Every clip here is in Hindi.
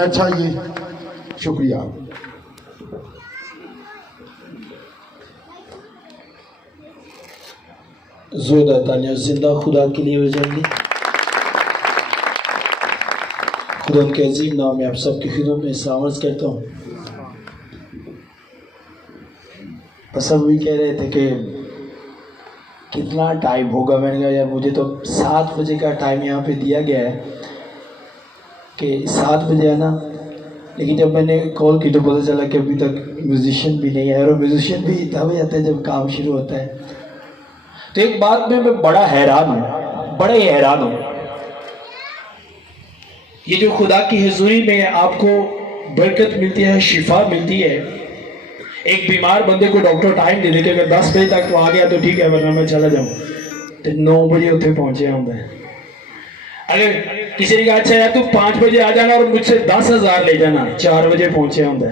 अच्छा ये शुक्रिया। जोरदार तालियां जिंदा खुदा के लिए हो जाएंगी। खुदा के अजीम नाम में आप सबकी खिदमत में सलाम अर्ज़ करता हूँ। बस सब भी कह रहे थे कि कितना टाइम होगा। मैंने कहा यार मुझे तो 7 बजे का टाइम यहाँ पे दिया गया है कि 7 बजे है ना, लेकिन जब मैंने कॉल की तो पता चला कि अभी तक म्यूजिशियन भी नहीं है, और म्यूजिशियन भी तब आते हैं जब काम शुरू होता है। तो एक बात में मैं बड़ा हैरान हूँ, बड़े हैरान हूँ। ये जो खुदा की हुजूरी में आपको बरकत मिलती है, शिफा मिलती है। एक बीमार बंदे को डॉक्टर टाइम दे दे कि अगर 10 बजे तक तो आ गया तो ठीक है, वरना मैं चला जाऊँ, तो 9 बजे उत्थे पहुंचे होंगे। अगर किसी ने कहा अच्छा यार तू 5 बजे आ जाना और मुझसे 10,000 ले जाना, 4 बजे पहुंचे होंगे।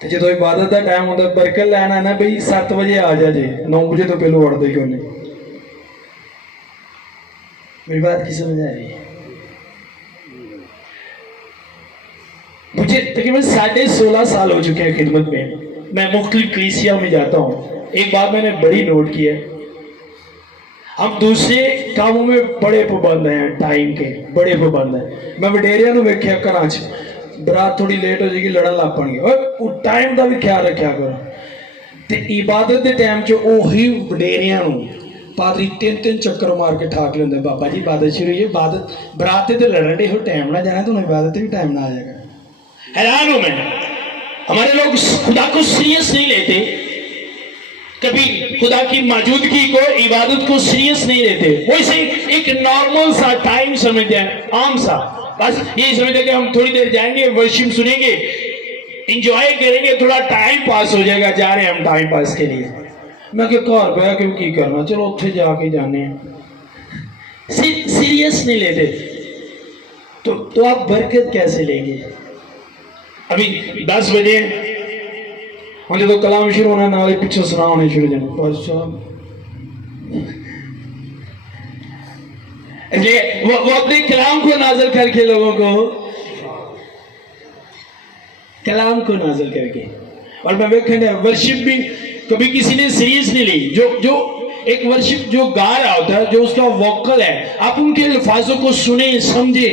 तो जो इबादत का टाइम होता है बरकत लैना है ना भाई 7 बजे आ जा जे, 9 बजे तो पहले उड़ते क्यों नहीं। मेरी बात की समझ आ रही है? मुझे तकरीबन 16.5 साल हो चुके हैं खिदमत में। मैं मुख्तलिफ कलीसिया में जाता हूँ। एक बात मैंने बड़ी नोट की है, हम दूसरे कामों में बड़े पाबंद हैं, टाइम के बड़े पाबंद हैं। मैं वडेरिया ਨੂੰ ਵੇਖਿਆ ਘਰਾਂ 'ਚ बरात थोड़ी लेट हो जाएगी, लड़न लग पणगे। ਉਹ टाइम का भी ख्याल रखा करो। ਤੇ इबादत के टाइम 'ਚ ਉਹੀ ਵਡੇਰਿਆਂ ਨੂੰ पादरी 3-3 चक्कर मार के ठाक लेंगे, बाबा जी इबादत शुरू है, इबादत बरात तो लड़न डे हो, टाइम ना जाना तो इबादत भी टाइम ना आ जाएगा। हैरान हूं मैं, हमारे लोग खुदा को सीरियस नहीं लेते, कभी खुदा की मौजूदगी को, इबादत को सीरियस नहीं लेते। वो इसे एक नॉर्मल सा टाइम समझते हैं, आम सा, बस ये समझते कि हम थोड़ी देर जाएंगे, वर्शिप सुनेंगे, इंजॉय करेंगे, थोड़ा टाइम पास हो जाएगा, जा रहे हैं हम टाइम पास के लिए। मैं क्या घर बह के की करना, चलो उत्थे जाके जाने। सीरियस नहीं लेते तो आप बरकत कैसे लेंगे? अभी 10 बजे हम जो कलाम शुरू होना, नाले पीछे सुना होने शुरू जाने, वो अपने कलाम को नाज़िल करके लोगों को कलाम को नाज़िल करके। और मैं वेखने वर्शिप भी कभी किसी ने सीरियस नहीं ली। जो एक वर्शिप जो गा रहा होता है, जो उसका वोकल है, आप उनके अल्फाजों को सुने, समझे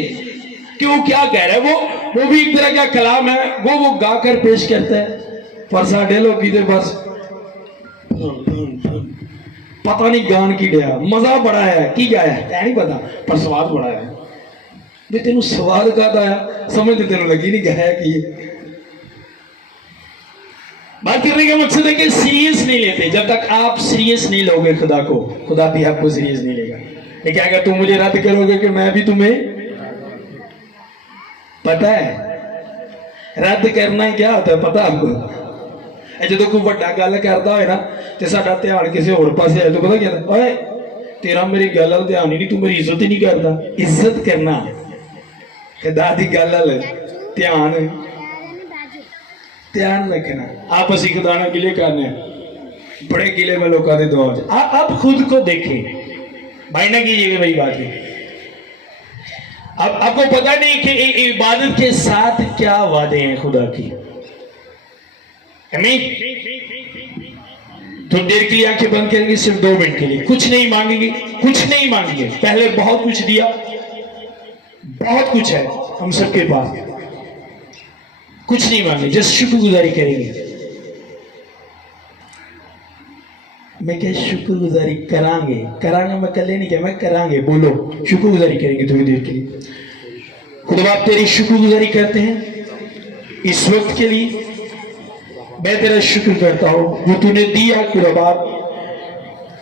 कि वो क्या कह रहा है। वो भी एक तरह का कलाम है, वो गा कर पेश करता है। पर साढ़े लोग की बस पता नहीं गान की गया, मजा बड़ा है की गाया है नहीं पता, पर स्वाद बड़ा है। भी तेन स्वाद का आया समझ तो तेन लगी नहीं गाया कि। बात करने का मकसद है कि सीरियस नहीं लेते। जब तक आप सीरियस नहीं लोगे खुदा को, खुदा भी आपको सीरियस नहीं लेगा। लेकिन अगर तुम मुझे रद्द करोगे कि मैं भी तुम्हें, पता है रद्द करना क्या होता है पता आपको? जो कोई बड़ा गल करता हो ना तो साडा ध्यान किसी होर पासे आए तो पता क्या, ओए तेरा मेरी गल वाल ध्यान ही नहीं, तू मेरी इज्जत ही नहीं करता। इज्जत करना खुदा दी गल वाल ध्यान रखना। आप असी खुदा ने गिले करने, बड़े गिले में लोगों के दौर। आप खुद को देखें भाई, ना कीजिएगा भाई बात है। अब आपको पता नहीं कि इबादत के साथ क्या वादे हैं खुदा की। थोड़ी देर के लिए आंखें बंद करेंगे, सिर्फ 2 मिनट के लिए, कुछ नहीं मांगेंगे, कुछ नहीं मांगेंगे। पहले बहुत कुछ दिया, बहुत कुछ है हम सबके पास, कुछ नहीं मांगे, जस्ट शुक्रगुजारी करेंगे। मैं क्या शुक्रगुजारी करांगे, मैं कल नहीं क्या, मैं करांगे। बोलो शुक्रगुजारी करेंगे थोड़ी देर के लिए। खुदा बाप तेरी शुक्रगुजारी करते हैं इस वक्त के लिए। मैं तेरा शुक्र करता हूँ जो तूने दिया खुदा बाप,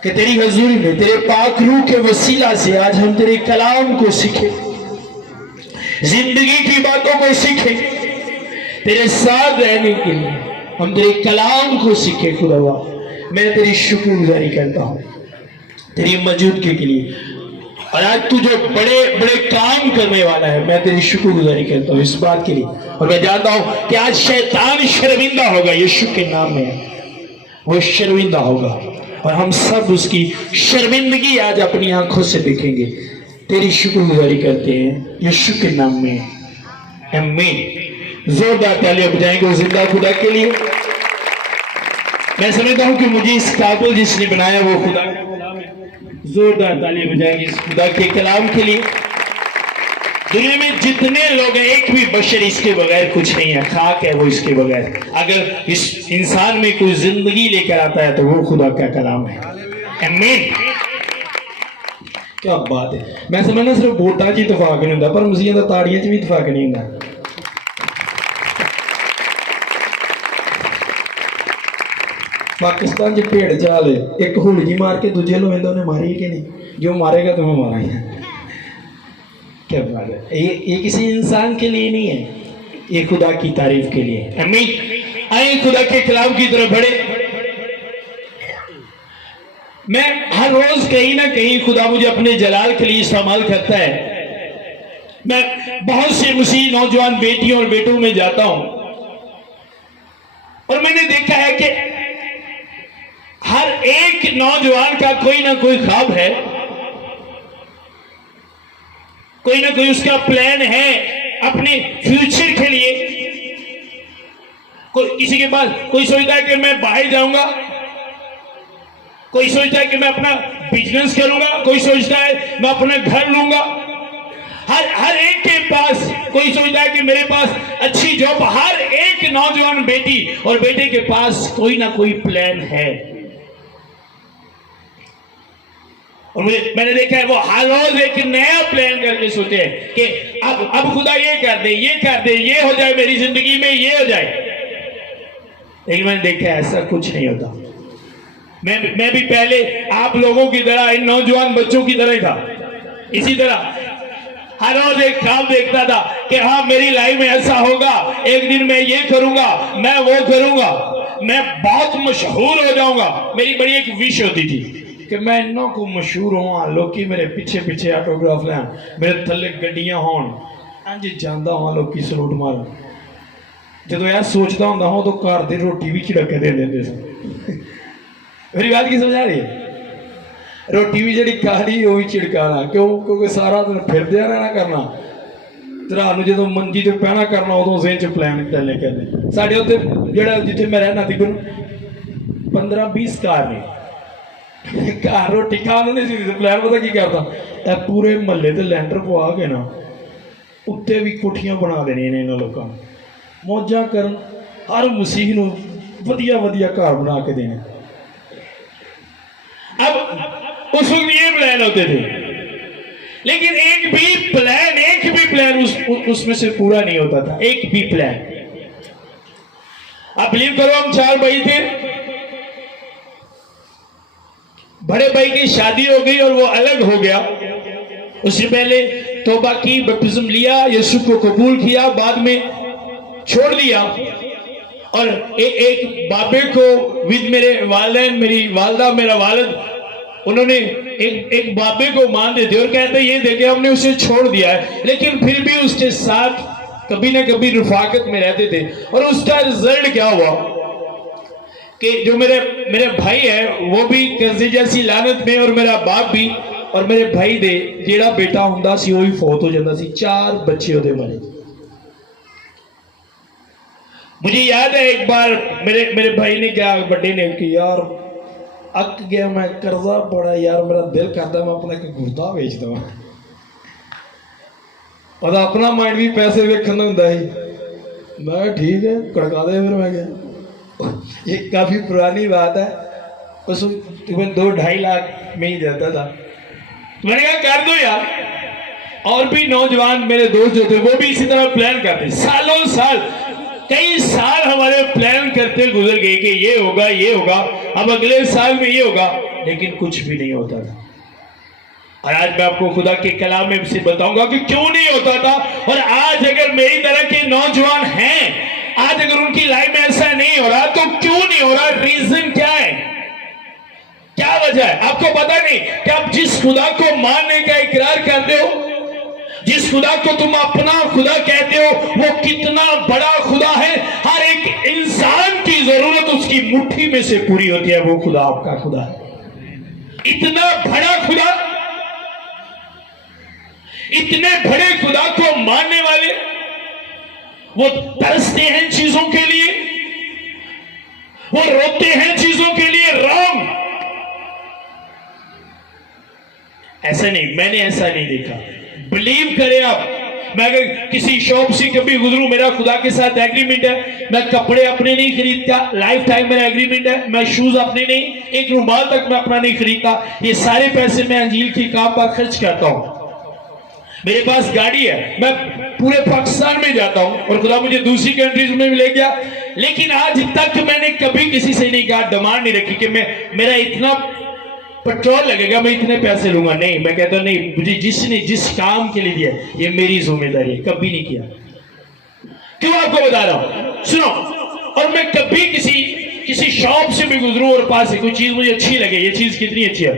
कि तेरी हजूरी में तेरे पाक रूह के वसीला से आज हम तेरे कलाम को सीखे, जिंदगी की बातों को सीखे, तेरे साथ रहने के लिए हम तेरे कलाम को सीखे। खुदा बाप मैं तेरी शुक्रगुजारी करता हूँ तेरी मौजूदगी के लिए। और आज तू जो बड़े बड़े काम करने वाला है, मैं तेरी शुक्रगुजारी करता हूँ इस बात के लिए। और मैं जानता हूँ कि आज शैतान शर्मिंदा होगा, यीशु के नाम में वो शर्मिंदा होगा, और हम सब उसकी शर्मिंदगी आज अपनी आंखों से देखेंगे। तेरी शुक्रगुजारी करते हैं यीशु के नाम में, आमीन। जोरदार तालियां बजाएंगे उस जिंदा खुदा के लिए। मैं समझता हूं कि मुझे इस काबुल जिसने बनाया वो खुदा का कलाम है। जोरदार तालियां बजाएंगे इस खुदा के कलाम के लिए। दुनिया में जितने लोग हैं एक भी बशर इसके बगैर कुछ नहीं है, खाक है वो इसके बगैर। अगर इस इंसान में कोई जिंदगी लेकर आता है तो वो खुदा का कलाम है। आमीन। क्या बात है। मैं समझना सिर्फ वोटां च इतफाक नहीं होता, पर मसीह दा ताड़ियां च भी इतफाक नहीं होता। पाकिस्तान च भेड़ चाल है, एक हुलगी मार के दूजे लो उन्हें मारी कि नहीं, जो मारेगा तुम्हें मारा ही। क्या बात है। ये किसी इंसान के लिए नहीं है, ये खुदा की तारीफ के लिए। आमीन। आइए खुदा के कलाम की तरफ बढ़े। मैं हर रोज कहीं ना कहीं खुदा मुझे अपने जलाल के लिए इस्तेमाल करता है। मैं बहुत से मसीह नौजवान बेटियों और बेटों में जाता हूं और मैंने देखा है कि हर एक नौजवान का कोई ना कोई ख्वाब है, कोई ना कोई उसका प्लान है अपने फ्यूचर के लिए। किसी के पास कोई सोचता है कि मैं बाहर जाऊंगा, कोई सोचता है कि मैं अपना बिजनेस करूंगा, कोई सोचता है मैं अपना घर लूंगा। हर एक के पास, कोई सोचता है कि मेरे पास अच्छी जॉब। हर एक नौजवान बेटी और बेटे के पास कोई ना कोई प्लान है। और मैंने देखा है वो हर रोज एक नया प्लान करके सोचते हैं कि अब खुदा ये कर दे, ये कर दे, ये हो जाए मेरी जिंदगी में, ये हो जाए। लेकिन मैंने देखा ऐसा कुछ नहीं होता। मैं भी पहले आप लोगों की तरह, इन नौजवान बच्चों की तरह ही था। इसी तरह हर रोज एक ख्वाब देखता था कि हाँ मेरी लाइफ में ऐसा होगा, एक दिन मैं ये करूंगा, मैं वो करूंगा, मैं बहुत मशहूर हो जाऊंगा। मेरी बड़ी एक विश होती थी कि मैं इन्हों को मशहूर होवां, लोग मेरे पीछे पीछे ऑटोग्राफ लें, मेरे थले गड्डियां होन, इंज जांदा होवां, लोग सलूट मारन। जो यह सोचता होंदा हो तो घर की रोटी भी छिड़क के दे देंगे सन। मेरी बात की समझ आ रही है? रोटी भी जी खा रही वो भी छिड़काना, क्यों? क्योंकि सारा दिन फिरदे रहना करना, रात जो मंजी से पहना करना, उदों सिर च प्लान चले करने। साढ़े उत्ते जो जिथे मैं रहना तकरीबन 15-20 घर ने, घर रोटी खाने नहीं सी प्लान। पता की करता, पूरे महल्ले से लैंटर पवा के ना उत्ते भी कोठियां बना देनियां ने इन्होंने लोगों, मौजा कर हर मसीह नूं वधिया वधिया घर बना के देने। अब उस वक्त ये प्लान होते थे, लेकिन एक भी प्लान उसमें से पूरा नहीं होता था। एक भी प्लान। आप बिलीव करो, हम 4 भाई थे। बड़े भाई की शादी हो गई और वो अलग हो गया। उससे पहले तौबा की, बपतिस्म लिया, यीशु को कबूल किया, बाद में छोड़ दिया। और एक बाबे को विद मेरे वालिदैन, मेरी वालदा, मेरा वालिद, उन्होंने एक बाबे को मान देते और कहते ये देखे हमने उसे छोड़ दिया है, लेकिन फिर भी उसके साथ कभी ना कभी रफाकत में रहते थे। और उसका रिजल्ट क्या हुआ कि जो मेरे भाई है वो भी कर्जे जैसी लानत में, और मेरा बाप भी, और मेरे भाई दे जेड़ा बेटा हुंदा सी वो भी फौत हो जाता सी। 4 बच्चे ओदे मरे। मुझे याद है एक बार मेरे भाई ने क्या, बड़े ने कि यार अक गया मैं, कर्जा पड़ा यार, मेरा दिल करता मैं अपना एक गुर्दा बेच दवा। और अपना माइंड भी पैसे वेखन होंदा ही। मैं ठीक है कड़का दे, फिर मैं गया। ये काफी पुरानी बात है, उस 2-2.5 लाख में ही जाता था। मैंने कहा कर दो यार। और भी नौजवान मेरे दोस्त जो थे वो भी इसी तरह प्लान करते, सालों साल, कई साल हमारे प्लान करते गुजर गए कि ये होगा, ये होगा, अब अगले साल में ये होगा, लेकिन कुछ भी नहीं होता था। और आज मैं आपको खुदा के कलाम में से बताऊंगा कि क्यों नहीं होता था। और आज अगर मेरी तरह के नौजवान हैं, आज अगर उनकी लाइफ में ऐसा नहीं हो रहा, तो क्यों नहीं हो रहा? रीजन क्या है, क्या वजह है? आपको पता नहीं कि आप जिस खुदा को मानने का इकरार करते हो, जिस खुदा को तुम अपना खुदा कहते हो, वो कितना बड़ा खुदा है। हर एक इंसान की जरूरत उसकी मुट्ठी में से पूरी होती है। वो खुदा आपका खुदा है। इतना बड़ा खुदा, इतने बड़े खुदा को मानने वाले वो तरसते हैं चीजों के लिए, वो रोते हैं चीजों के लिए। रॉन्ग, ऐसा नहीं, मैंने ऐसा नहीं देखा। बिलीव करें आप, मैं अगर किसी शॉप से कभी गुजरूं, मेरा खुदा के साथ एग्रीमेंट है, मैं कपड़े अपने नहीं खरीदता, लाइफ टाइम मेरा एग्रीमेंट है, मैं शूज अपने नहीं, एक रुमाल तक मैं अपना नहीं खरीदता, ये सारे पैसे मैं अंजील के काम पर खर्च करता हूं। मेरे पास गाड़ी है, मैं पूरे पाकिस्तान में जाता हूं और खुदा मुझे दूसरी कंट्रीज में भी ले गया, लेकिन आज तक मैंने कभी किसी से नहीं कहा, डिमांड नहीं रखी कि मेरा इतना पेट्रोल लगेगा, मैं इतने पैसे लूंगा। नहीं, मैं कहता नहीं, मुझे जिसने जिस काम के लिए दिया ये मेरी जिम्मेदारी है, कभी नहीं किया। क्यों आपको बता रहा हूं, सुनो। और मैं कभी किसी शॉप से भी गुजरूं और पास से कोई चीज मुझे अच्छी लगे, ये चीज कितनी अच्छी है,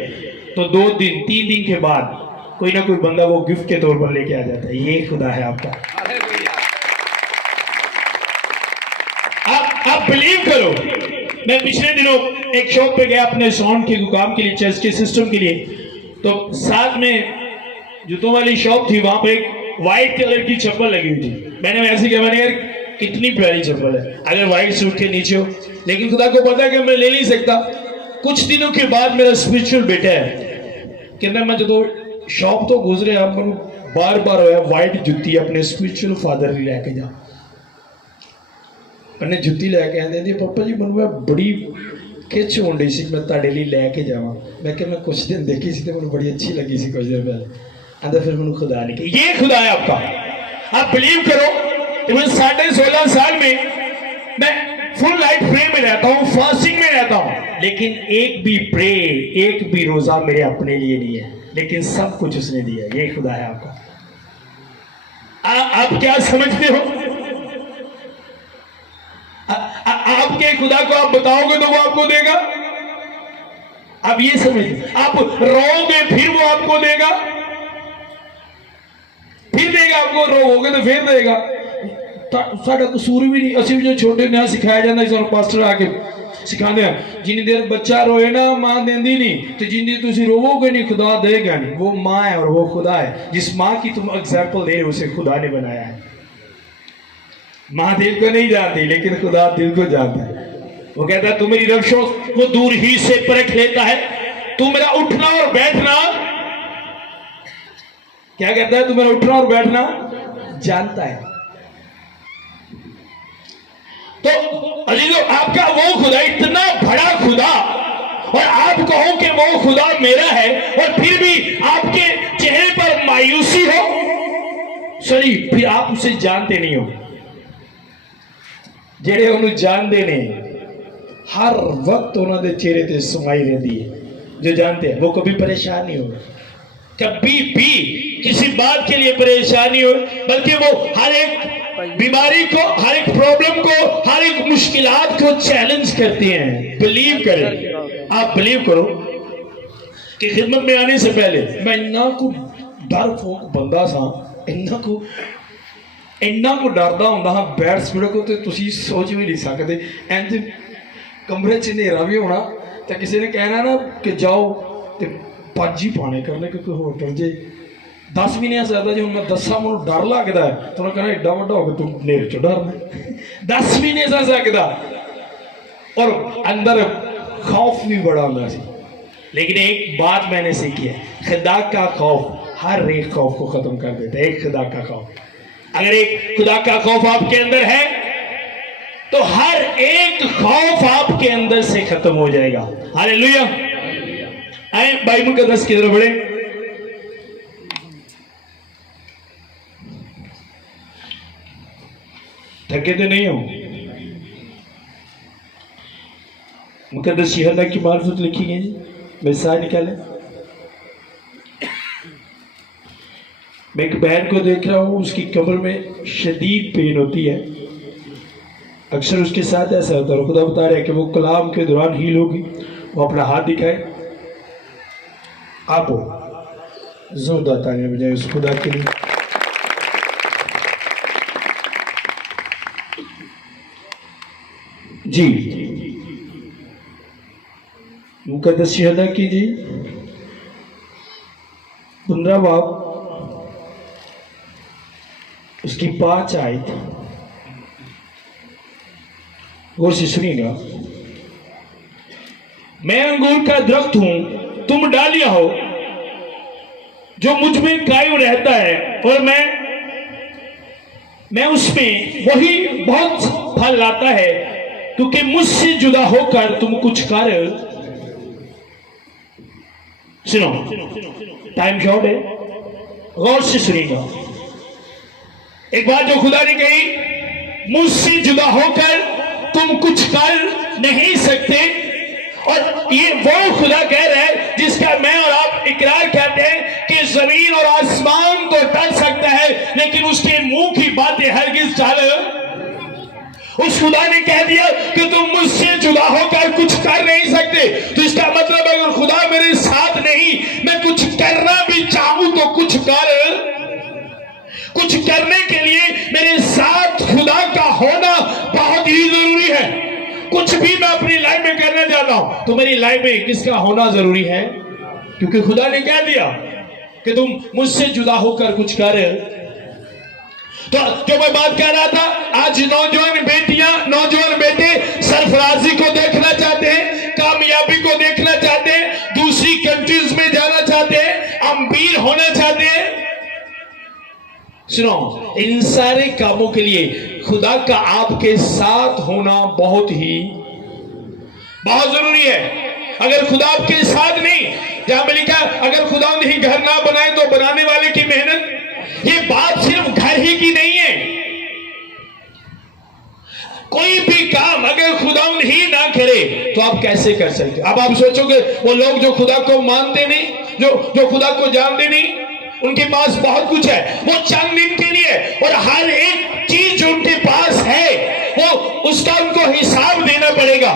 तो 2 दिन 3 दिन के बाद कोई ना कोई बंदा वो गिफ्ट के तौर पर लेके आ जाता है। ये खुदा है आपका। आप बिलीव करो, मैं पिछले दिनों एक शॉप पे गया अपने साउंड के काम के लिए, चर्च के सिस्टम के लिए, तो साथ में जूतों वाली शॉप थी, वहां पे एक व्हाइट कलर की चप्पल लगी हुई थी। मैंने वैसे क्या, मैंने यार कितनी प्यारी चप्पल है, अगर व्हाइट सूट के नीचे हो, लेकिन खुदा को पता है कि मैं ले नहीं सकता। कुछ दिनों के बाद मेरा स्पिरिचुअल बेटा है कहना, मैं जो शॉप तो गुजरे आप बार बार होया व्हाइट जुत्ती अपने स्पिरिचुअल फादर ने लैके जा, मैंने जुत्ती लैके आंदे जी पापा जी मैं बड़ी खिच होन रही सी, मैं तुहाडे लई लैके जावां। मैं कि मैं कुछ दिन देखी सी, मैंने बड़ी अच्छी लगी सी कुछ दिन पहले। आंदा फिर मैंने खुदा ने कहा, ये खुदा है आपका। आप बिलीव करो, 16.5 साल में मैं फुल लाइट प्रे में रहता हूँ, फास्टिंग में रहता हूँ, लेकिन एक भी प्रे, एक भी रोजा मेरे अपने लिए नहीं है, लेकिन सब कुछ उसने दिया। ये खुदा है आपका। आप क्या समझते हो? आपके खुदा को आप बताओगे तो वो आपको देगा। आप ये समझिए, आप रोओगे फिर वो आपको देगा, फिर देगा आपको, रोओगे तो फिर देगा। साडा कसूर भी नहीं, असि भी जो छोटे ने सिखाया जाता है, पास्टर आके सिखाते हैं, जिन्नी देर बच्चा रोए ना मां देंदी नहीं, तो जिन्नी तुम रोवोगे नहीं खुदा देगा नहीं। वो माँ है और वो खुदा है। जिस माँ की तुम एग्जाम्पल दे रहे हो उसे खुदा ने बनाया है। माँ दिल को नहीं जानती, लेकिन खुदा दिल को जानता है। वो कहता है तू मेरी रविशों को दूर ही से परख लेता है, तू मेरा उठना और बैठना, क्या कहता है, तू मेरा उठना और बैठना जानता है। तो अजीजों, आपका वो खुदा इतना बड़ा खुदा, और आप कहो कि वो खुदा मेरा है, और फिर भी आपके चेहरे पर मायूसी हो, सॉरी, फिर आप उसे जानते नहीं हो। जेड़े उन्हें जानते ने हर वक्त उन्होंने चेहरे ते समाई रहती है। जो जानते हैं वो कभी परेशान नहीं होगा, कभी भी किसी बात के लिए परेशान नहीं हो, बल्कि वो हर एक बीमारी को, हर एक प्रॉब्लम को, हर एक मुश्किलात को चैलेंज करते हैं। बिलीव करें, आप बिलीव करो कि खिदमत में आने से पहले मैं इन्ना को डर फोक बंदा सा, इन्ना को डरदा होंदा हाँ, बैठ सड़को तो तुसी सोच भी नहीं सकते। इंज कमरे च नेरा भी होना, तो किसी ने कहना ना कि जाओ तो पज ही पाने करने, क्योंकि होटल जे 10 भी नहीं आ सकता। जो मैं दसा मैं डर लगता है, तो उन्हें कहना एडा व्डा होगा तू नेरे चो डरना, 10 भी नहीं आ सकता। और अंदर खौफ भी बड़ा होता सी। लेकिन एक बात मैंने सीखी है, खुदा का खौफ हर एक खौफ को खत्म कर देता है। एक खुदा का खौफ, अगर एक खुदा का खौफ आपके अंदर है तो हर एक खौफ आपके अंदर से खत्म हो जाएगा। हालेलुया। आए बाइबल का 10 की तरफ बढ़े। थके तो नहीं हो? मुकद्दस शहदा की मार्फत लिखी गई जी, मिसाल निकाले। मैं एक बहन को देख रहा हूँ, उसकी कमर में शदीद पेन होती है। अक्सर उसके साथ ऐसा होता है। खुदा बता रहे हैं कि वो कलाम के दौरान हील होगी। वो अपना हाथ दिखाए, आप जोरदार तालियां बजाएं उस खुदा के लिए। जी मुकद्दस शहदा की जी 15 बाब उसकी 5 आयत गौर से सुनिएगा। मैं अंगूर का दरख्त हूं, तुम डालियां हो, जो मुझ में कायम रहता है और मैं उसमें, वही बहुत फल लाता है, क्योंकि मुझसे जुदा होकर तुम कुछ कर। सुनो, टाइम शॉर्ट है, गौर से सुनिएगा। एक बात जो खुदा ने कही, मुझसे जुदा होकर तुम कुछ कर नहीं सकते, और ये वो खुदा कह रहा है जिसका मैं और आप इकरार करते हैं कि जमीन और आसमान तो टल सकता है, लेकिन उसके मुंह की बातें हरगिज टल। उस खुदा ने कह दिया कि तुम मुझसे जुदा होकर कुछ कर नहीं सकते, तो इसका मतलब है अगर खुदा मेरे साथ नहीं, मैं कुछ करना भी चाहूं तो कुछ करने के लिए मेरे साथ खुदा का होना बहुत ही जरूरी है। कुछ भी मैं अपनी लाइफ में करना चाहता हूं तो मेरी लाइफ में किसका होना जरूरी है? क्योंकि खुदा ने कह दिया कि तुम मुझसे जुदा होकर कुछ कर। तो जो मैं बात कर रहा था, आज नौजवान बेटियां, नौजवान बेटे सरफराजी को देखना चाहते हैं, कामयाबी को देखना चाहते हैं, दूसरी कंट्रीज में जाना चाहते हैं, अमीर होना चाहते हैं। सुनो, इन सारे कामों के लिए खुदा का आपके साथ होना बहुत जरूरी है। अगर खुदा आपके साथ नहीं, जहां पे लिखा अगर खुदा ही घर ना बनाए तो बनाने वाले की मेहनत, ये बात सिर्फ घर ही की नहीं है। कोई भी काम अगर खुदा ही ना करे तो आप कैसे कर सकते? अब आप सोचोगे वो लोग जो खुदा को मानते नहीं, जो खुदा को जानते नहीं, उनके पास बहुत कुछ है, वो चंद दिन के लिए, और हर एक चीज जो उनके पास है वो उसका उनको हिसाब देना पड़ेगा।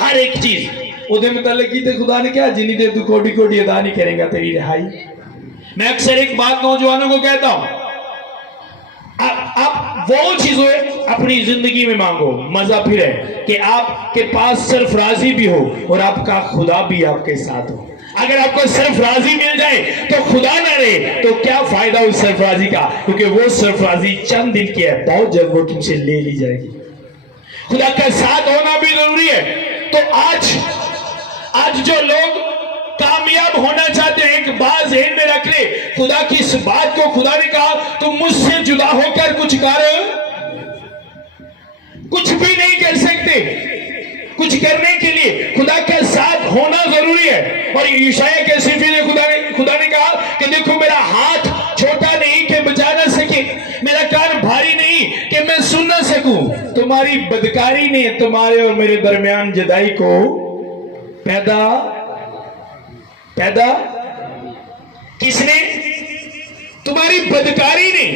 हर एक चीज उधर मतलब की खुदा ने क्या, जिन्नी देर तू कोटी कोटी अदा नहीं करेगा तेरी रिहाई। मैं अक्सर एक बात नौजवानों को कहता हूं, आप वो चीजें अपनी जिंदगी में मांगो, मजा फिर है कि आपके पास सरफराजी भी हो और आपका खुदा भी आपके साथ हो। अगर आपको सरफराजी मिल जाए तो खुदा ना रहे तो क्या फायदा उस सरफराजी का? क्योंकि वो सरफराजी चंद दिन की है, बहुत जल्द वो तुमसे ले ली जाएगी। खुदा का साथ होना भी जरूरी है। तो आज जो लोग कामयाब होना चाहते हैं, एक बात ज़हन में रख ले, खुदा की इस बात को खुदा ने कहा तुम मुझसे जुदा होकर कुछ भी नहीं कर सकते। कुछ करने के लिए खुदा के साथ होना जरूरी है। और यशायाह के सिफी ने खुदा ने कहा कि देखो मेरा हाथ छोटा नहीं कि बचा ना सके, मेरा कान भारी नहीं कि मैं सुन ना सकूं। तुम्हारी बदकारी ने तुम्हारे और मेरे दरमियान जुदाई को पैदा किसने? तुम्हारी बदकारी ने।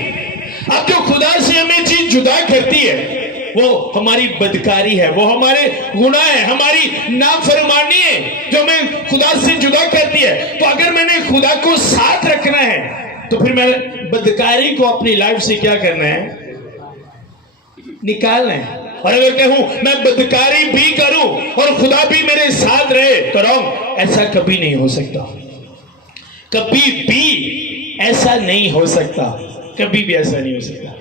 अब जो खुदा से हमें चीज जुदा करती है वो हमारी बदकारी है, वो हमारे गुनाह है, हमारी नाफरमानी है जो हमें खुदा से जुदा करती है। तो अगर मैंने खुदा को साथ रखना है तो फिर मैं बदकारी को अपनी लाइफ से क्या करना है? निकालना है। और अगर कहूं मैं बदकारी भी करूं और खुदा भी मेरे साथ रहे तो रॉन्ग, ऐसा कभी नहीं हो सकता। कभी भी ऐसा नहीं हो सकता, कभी भी ऐसा नहीं हो सकता।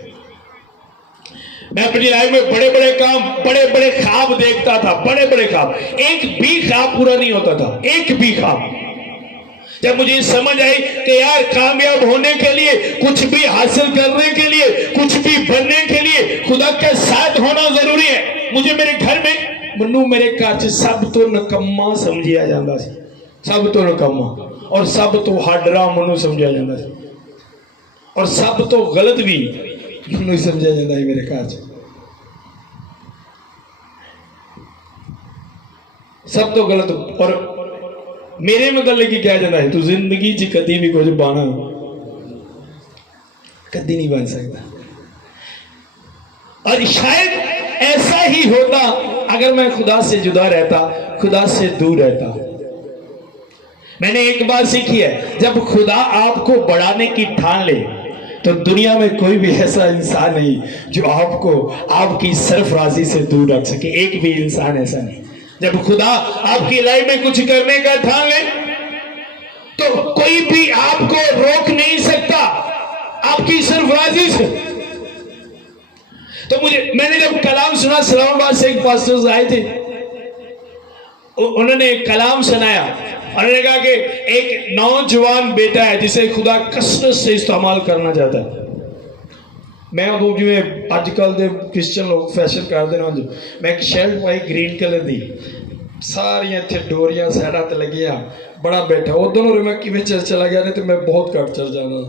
मैं अपनी लाइफ में बड़े बड़े काम, बड़े बड़े ख्वाब देखता था, बड़े बड़े ख्वाब, एक भी ख्वाब पूरा नहीं होता था, एक भी ख्वाब। जब मुझे समझ आई कि यार कामयाब होने के लिए, कुछ भी हासिल करने के लिए, कुछ भी बनने के लिए खुदा के साथ होना जरूरी है। मुझे मेरे घर में मनु मेरे काच सब तो नकम्मा समझिया जाता है, सब तो नकम्मा और सब तो हाडरा मनु समझिया जाता है, और सब तो गलत भी मनु समझा जाता है मेरे काच। सब तो गलत, और मेरे मतलब की क्या जाता है, तू जिंदगी च कदी भी कुछ बाना कदी नहीं बन सकता। और शायद ऐसा ही होता अगर मैं खुदा से जुदा रहता, खुदा से दूर रहता। मैंने एक बात सीखी है, जब खुदा आपको बढ़ाने की ठान ले तो दुनिया में कोई भी ऐसा इंसान नहीं जो आपको आपकी सरफराजी से दूर रख सके। एक भी इंसान ऐसा नहीं। जब खुदा आपकी लाइफ में कुछ करने का ठान ले तो कोई भी आपको रोक नहीं सकता आपकी सरफराजी से। तो मुझे मैंने जब कलाम सुना, इस्लामाबाद से एक पास्टर्स आए थे, उन्होंने कलाम सुनाया, उन्होंने कहा कि एक नौजवान बेटा है जिसे खुदा कसरत से इस्तेमाल करना चाहता है। मैं तो जिवें अजकल के क्रिश्चियन लोग फैशन करते हैं, मैं एक शर्ट पाई ग्रीन कलर की, सारिया इतने डोरियां साइडा ते लगिया, बड़ा बैठा उधर और मैं किवें चर्च चला गया, नहीं तो मैं बहुत घट चर्च जाना।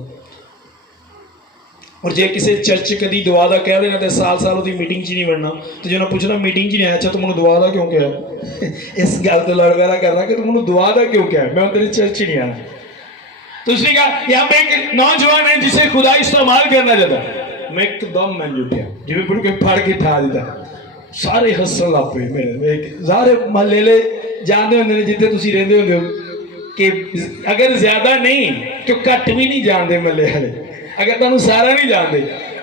और जे किसी चर्च कभी दुआ का कह देना तो साल साल उसकी मीटिंग नहीं बनना, तो जो पूछना मीटिंग नहीं आया, अच्छा तू मैं दुआ का क्यों कहा, इस गल तो लड़ वैरा करना कि तू मैं दुआ का क्यों कहा, मैं तेरे चर्च ही नहीं आना। तो उसने कहा यहाँ पे एक नौजवान है जिसे खुदा इस्तेमाल करना चाहता। मैं एकदम मन उठा, जिम्मे पुड़ के फड़ के ठा दिता, सारे हसन लग पे मेरे, सारे महल्ले जानते होंगे जितने तुम रेंदे होंगे हो कि अगर ज्यादा नहीं तो घट भी नहीं जानते महल्ले वाले, अगर तुम सारा नहीं जानते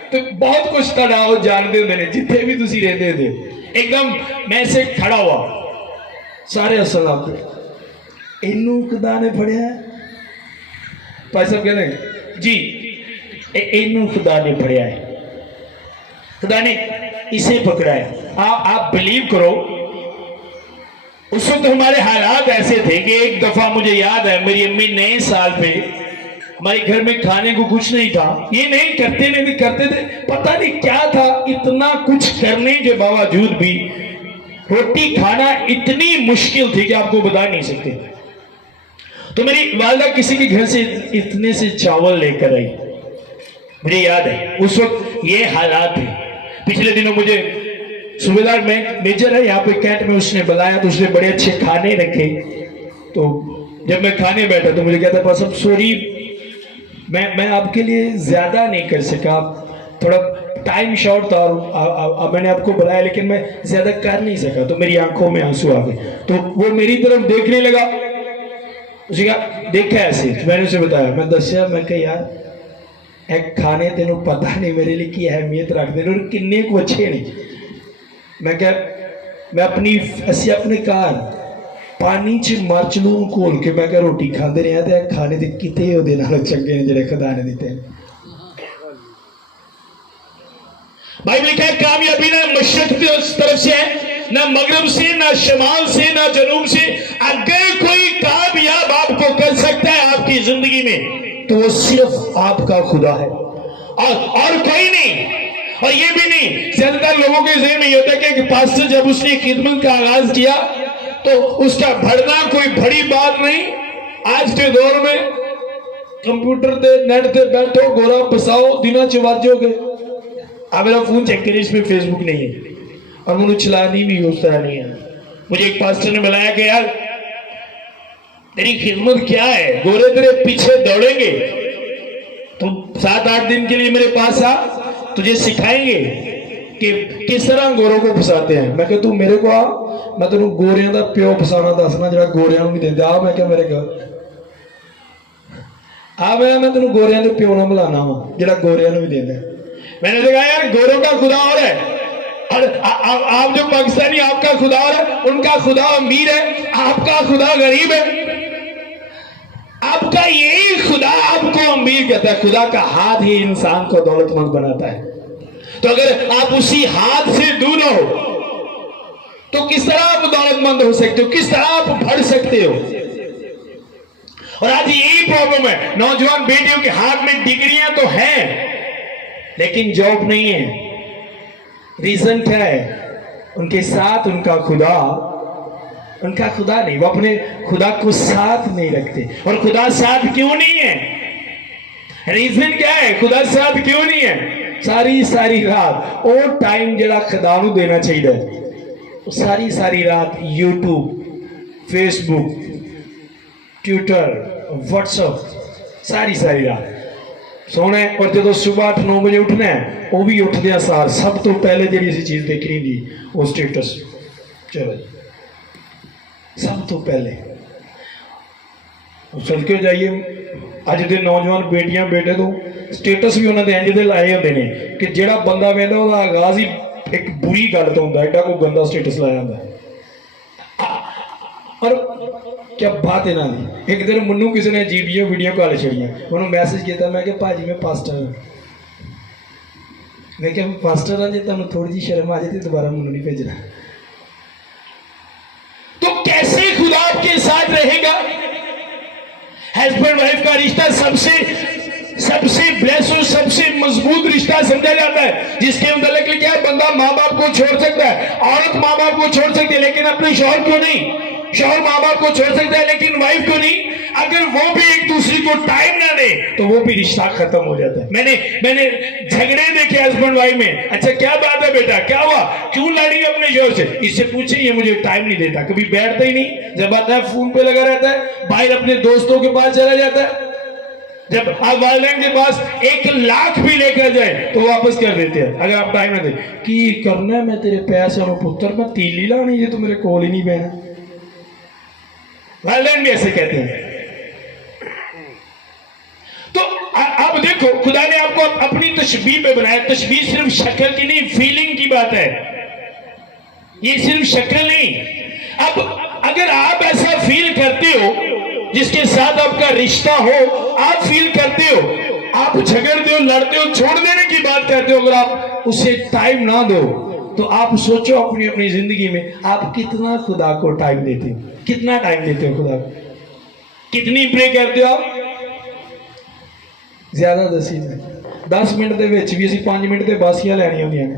तो बहुत कुछ तुहाडा वो जानते होंगे जिथे भी तुम रेंदे होंगे हो। एकदम मैं से खड़ा हुआ, सारे हसन लग पे, इनू खुदा ने फड़िया। भाई साहब कहते जी इनू खुदा ने फड़िया है, खुदा ने इसे पकड़ा है। आप बिलीव करो, उस वक्त हमारे हालात ऐसे थे कि एक दफा मुझे याद है, मेरी अम्मी नए साल पे, हमारे घर में खाने को कुछ नहीं था, ये नहीं करते थे, पता नहीं क्या था, इतना कुछ करने के बावजूद भी रोटी खाना इतनी मुश्किल थी कि आपको बता नहीं सकते। तो मेरी वालदा किसी के घर से इतने से चावल लेकर आई, मुझे याद है उस वक्त ये हालात थे। पिछले दिनों मुझे सूबेदार में मेजर है यहाँ पे कैंट में, उसने बुलाया तो उसने बड़े अच्छे खाने रखे। तो जब मैं खाने बैठा तो मुझे कहता बस अब सॉरी, मैं आपके लिए ज्यादा नहीं कर सका, थोड़ा टाइम शॉर्ट था और मैंने आपको बुलाया लेकिन मैं ज्यादा कर नहीं सका। तो मेरी आंखों में आंसू आ गए, तो वो मेरी तरफ देखने लगा, उसने कहा देखा ऐसे, मैंने उसे बताया, मैं दसिया, मैं कहा यार एक खाने तेन पता नहीं मेरे लिए की अहमियत रखते हैं और किन्ने को अच्छे नहीं। मैं क्या, मैं असी अपने घर पानी च मर्च लून घोल के मैं क्या रोटी खाते रहे, तो खाने के कितने वो चंगे ने जो खुदा ने दिते। भाई लिखा है कामयाबी ना मशरक की उस तरफ से है, ना मगरब से, ना शमाल से, ना जनूब से। अगर कोई कामयाब आपको कर सकता है आपकी जिंदगी में तो वो सिर्फ आपका खुदा है और कोई नहीं। और ये भी नहीं, ज्यादातर लोगों के ज़हन में ये होता है कि पास्टर जब उसने खिदमत का आगाज किया तो उसका बढ़ना कोई बड़ी बात नहीं। आज के दौर में कंप्यूटर ते नेट ते बैठो, गोरा बसाओ, दिना चवाजोगे। अब मेरा फोन चेक करें, इसमें फेसबुक नहीं है और मुझे चलानी भी उस तरह नहीं है। मुझे एक पास्टर ने बताया कि यार तेरी खिदमत क्या है, गोरे तेरे पीछे दौड़ेंगे, तो 7-8 दिन के लिए मेरे पास आ, तुझे सिखाएंगे कि किस तरह गोरों को फसाते हैं। मैं कहा तू मेरे को आ, मैं तेन गोरियां का प्यो फसाना दसना जो गोरियां भी देंगे। आ मैं क्या मेरे घर आ, मैं तेन गोरियां के प्यो ना बुलाना वा जो गोरियां भी देंगे। मैंने देखा यार गोरों का खुदा और है, और आप जो पाकिस्तानी आपका खुदा और है, उनका खुदा अमीर है, आपका खुदा गरीब है। आपका यही खुदा आपको अमीर कहता है। खुदा का हाथ ही इंसान को दौलतमंद बनाता है। तो अगर आप उसी हाथ से दूर हो तो किस तरह आप दौलतमंद हो सकते हो, किस तरह आप बढ़ सकते हो। और आज यही प्रॉब्लम है, नौजवान बेटियों के हाथ में डिग्रियां तो हैं लेकिन जॉब नहीं है। रीजन क्या है, उनके साथ उनका खुदा नहीं, वो अपने खुदा को साथ नहीं रखते। और खुदा साथ क्यों नहीं है, रीजन क्या है, खुदा साथ क्यों नहीं है। सारी रात वो टाइम जरा खुदा नूं देना चाहिए, सारी रात यूट्यूब, फेसबुक, ट्विटर, व्हाट्सएप, सारी रात सोना है। और जो सुबह 8-9 बजे उठना है, वो भी उठदे सार सब तो पहले जी असी चीज़ देखनी थी वो स्टेटस। चलो सब तो पहले चल के जाइए, अज के नौजवान बेटियां बेटे तो स्टेटस भी उन्होंने इंज दे लाए होंगे ने कि जेड़ा बंदा वेंदा उसका आगाज ही एक बुरी गल तो होंदा, एडा कोई गंदा स्टेटस लाया होंदा। और क्या बात है ना, एक दिन मनु किसी ने अजीब जी वीडियो कॉल छड़ियाँ, उन्होंने मैसेज किया, मैं कि भाजी मैं पास्टर हाँ। मैं क्या पास्टर आ जाता, थोड़ी जी शर्म आ जाती, दोबारा मुझे नहीं भेजना। तो कैसे खुदा आपके साथ रहेगा? हस्बैंड वाइफ का रिश्ता सबसे ब्लेस और सबसे मजबूत रिश्ता समझा जाता है, जिसके अंदर क्या है, बंदा माँ बाप को छोड़ सकता है, औरत माँ बाप को छोड़ सकती है, लेकिन अपने शौहर को नहीं। शौहर माँ बाप को छोड़ सकता है लेकिन वाइफ को नहीं। अगर वो भी एक दूसरे को टाइम ना दे तो वो भी रिश्ता खत्म हो जाता है। मैंने झगड़े देखे हस्बैंड वाइफ में। अच्छा क्या बात है बेटा, क्या हुआ, क्यों लड़ी अपने शौहर से? इससे पूछे, ये मुझे टाइम नहीं देता, कभी बैठता ही नहीं, जब आता है फोन पे लगा रहता है, बाहर अपने दोस्तों के पास चला जाता है। जब आप वालिदैन के पास 1 लाख भी लेकर जाए तो वापस कर देते हैं अगर आप टाइम ना दे। कि करना मैं तेरे पैसे और पुत्र मैं तीली लानी है, तो मेरे कोल ही नहीं बहना। वालिदैन भी ऐसे कहते हैं। तो अब देखो, खुदा ने आपको अपनी तशबीह पे बनाया। तशबीह सिर्फ शक्ल की नहीं, फीलिंग की बात है। ये सिर्फ शक्ल नहीं। अब अगर आप ऐसा फील करते हो, जिसके साथ आपका रिश्ता हो, आप फील करते हो, आप झगड़ते हो, लड़ते हो, छोड़ देने की बात करते हो, अगर आप उसे टाइम ना दो तो आप सोचो अपनी जिंदगी में आप कितना खुदा को टाइम देते हो, कितना टाइम देते हो खुदा को, कितनी प्रे करते हो आप? ज्यादा 10 मिनट के भी असी 5 मिनट से बासियां लैनिया होंदियां ने,